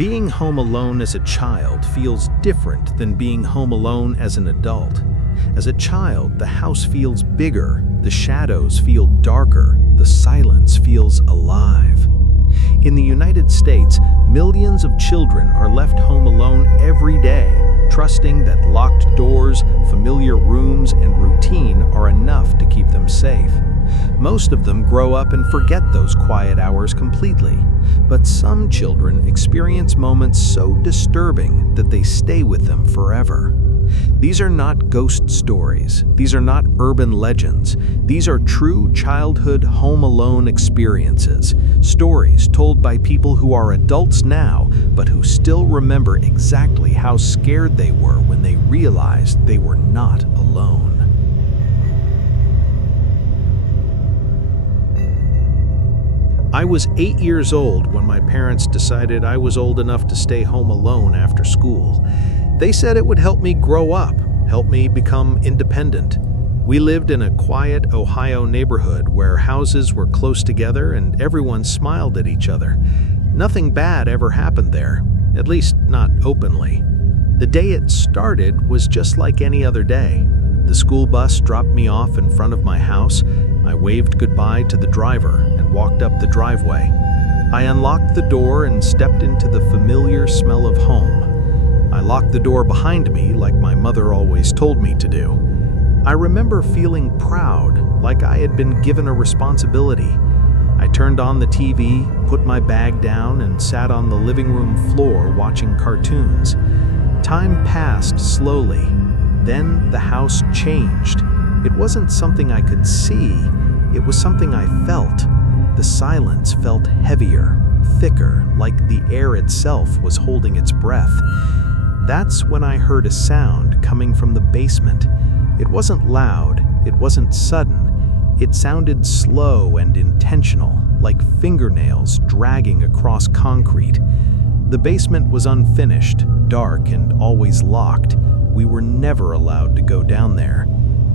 Being home alone as a child feels different than being home alone as an adult. As a child, the house feels bigger, the shadows feel darker, the silence feels alive. In the United States, millions of children are left home alone every day, trusting that locked doors, familiar rooms, and routine are enough to keep them safe. Most of them grow up and forget those quiet hours completely, but some children experience moments so disturbing that they stay with them forever. These are not ghost stories. These are not urban legends. These are true childhood home alone experiences, stories told by people who are adults now, but who still remember exactly how scared they were when they realized they were not alone. I was 8 years old when my parents decided I was old enough to stay home alone after school. They said it would help me grow up, help me become independent. We lived in a quiet Ohio neighborhood where houses were close together and everyone smiled at each other. Nothing bad ever happened there, at least not openly. The day it started was just like any other day. The school bus dropped me off in front of my house. I waved goodbye to the driver and walked up the driveway. I unlocked the door and stepped into the familiar smell of home. I locked the door behind me like my mother always told me to do. I remember feeling proud, like I had been given a responsibility. I turned on the TV, put my bag down, and sat on the living room floor watching cartoons. Time passed slowly. Then the house changed. It wasn't something I could see, it was something I felt. The silence felt heavier, thicker, like the air itself was holding its breath. That's when I heard a sound coming from the basement. It wasn't loud, it wasn't sudden. It sounded slow and intentional, like fingernails dragging across concrete. The basement was unfinished, dark, and always locked. We were never allowed to go down there.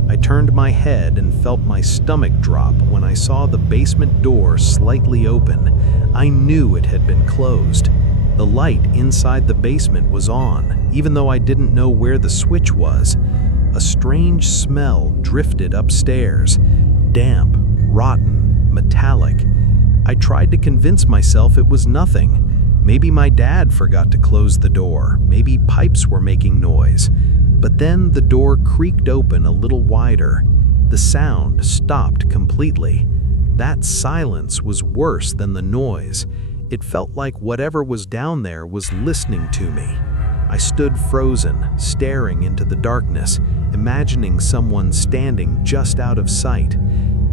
I turned my head and felt my stomach drop when I saw the basement door slightly open. I knew it had been closed. The light inside the basement was on, even though I didn't know where the switch was. A strange smell drifted upstairs, damp, rotten, metallic. I tried to convince myself it was nothing. Maybe my dad forgot to close the door. Maybe pipes were making noise. But then the door creaked open a little wider. The sound stopped completely. That silence was worse than the noise. It felt like whatever was down there was listening to me. I stood frozen, staring into the darkness, imagining someone standing just out of sight.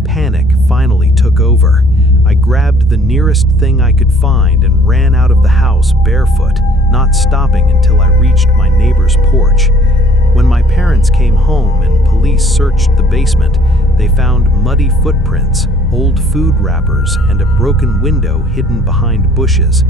Panic finally took over. I grabbed the nearest thing I could find and ran out of the house barefoot, not stopping until I reached my neighbor's porch. When my parents came home and police searched the basement, they found muddy footprints, old food wrappers, and a broken window hidden behind bushes.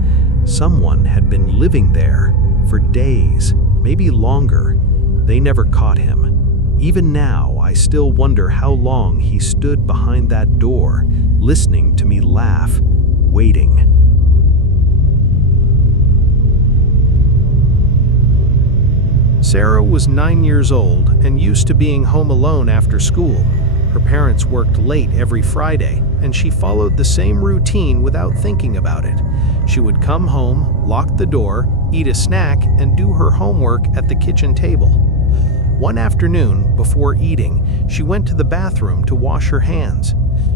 Someone had been living there for days, maybe longer. They never caught him. Even now, I still wonder how long he stood behind that door, listening to me laugh, waiting. Sarah was 9 years old and used to being home alone after school. Her parents worked late every Friday, and she followed the same routine without thinking about it. She would come home, lock the door, eat a snack, and do her homework at the kitchen table. One afternoon, before eating, she went to the bathroom to wash her hands.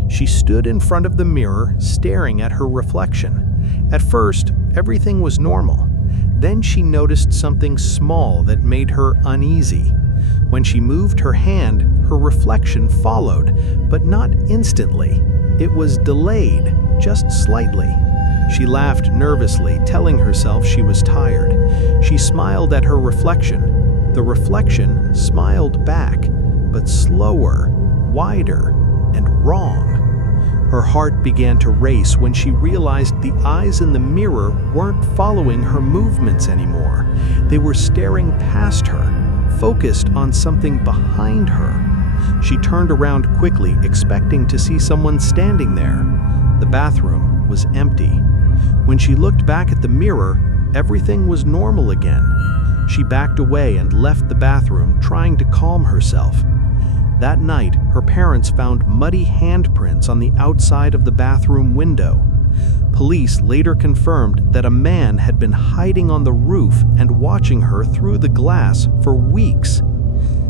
She stood in front of the mirror, staring at her reflection. At first, everything was normal. Then she noticed something small that made her uneasy. When she moved her hand, her reflection followed, but not instantly. It was delayed, just slightly. She laughed nervously, telling herself she was tired. She smiled at her reflection. The reflection smiled back, but slower, wider, and wrong. Her heart began to race when she realized the eyes in the mirror weren't following her movements anymore. They were staring past her, focused on something behind her. She turned around quickly, expecting to see someone standing there. The bathroom was empty. When she looked back at the mirror, everything was normal again. She backed away and left the bathroom, trying to calm herself. That night, her parents found muddy handprints on the outside of the bathroom window. Police later confirmed that a man had been hiding on the roof and watching her through the glass for weeks.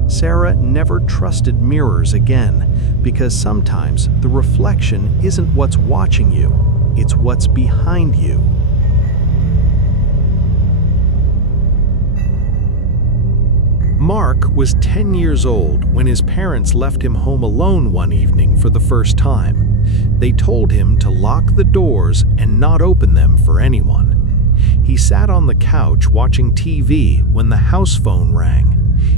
Sarah never trusted mirrors again because sometimes the reflection isn't what's watching you, it's what's behind you. Mark was 10 years old when his parents left him home alone one evening for the first time. They told him to lock the doors and not open them for anyone. He sat on the couch watching TV when the house phone rang.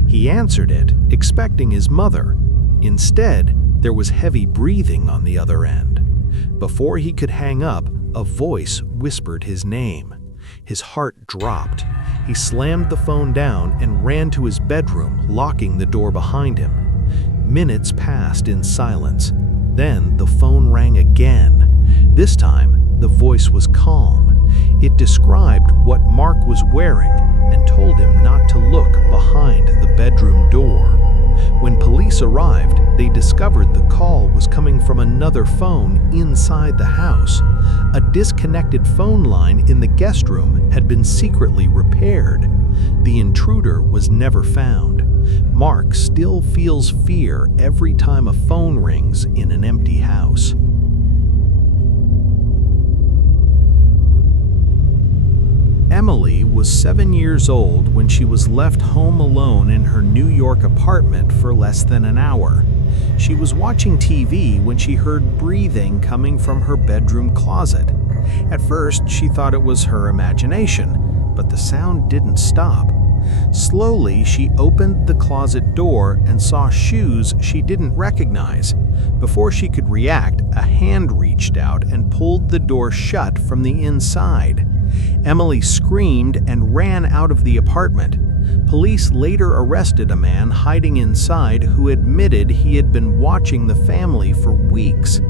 He answered it, expecting his mother. Instead, there was heavy breathing on the other end. Before he could hang up, a voice whispered his name. His heart dropped. He slammed the phone down and ran to his bedroom, locking the door behind him. Minutes passed in silence. Then the phone rang again. This time, the voice was calm. It described what Mark was wearing and told him not to look behind the bedroom door. When police arrived, they discovered the call was coming from another phone inside the house. A disconnected phone line in the guest room had been secretly repaired. The intruder was never found. Mark still feels fear every time a phone rings in an empty house. Emily was 7 years old when she was left home alone in her New York apartment for less than an hour. She was watching TV when she heard breathing coming from her bedroom closet. At first, she thought it was her imagination, but the sound didn't stop. Slowly, she opened the closet door and saw shoes she didn't recognize. Before she could react, a hand reached out and pulled the door shut from the inside. Emily screamed and ran out of the apartment. Police later arrested a man hiding inside who admitted he had been watching the family for weeks.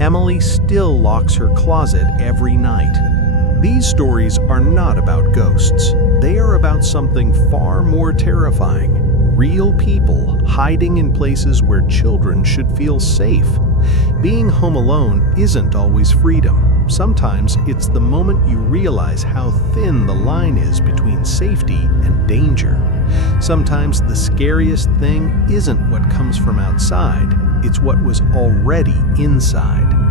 Emily still locks her closet every night. These stories are not about ghosts. They are about something far more terrifying. Real people hiding in places where children should feel safe. Being home alone isn't always freedom. Sometimes it's the moment you realize how thin the line is between safety and danger. Sometimes the scariest thing isn't what comes from outside, it's what was already inside.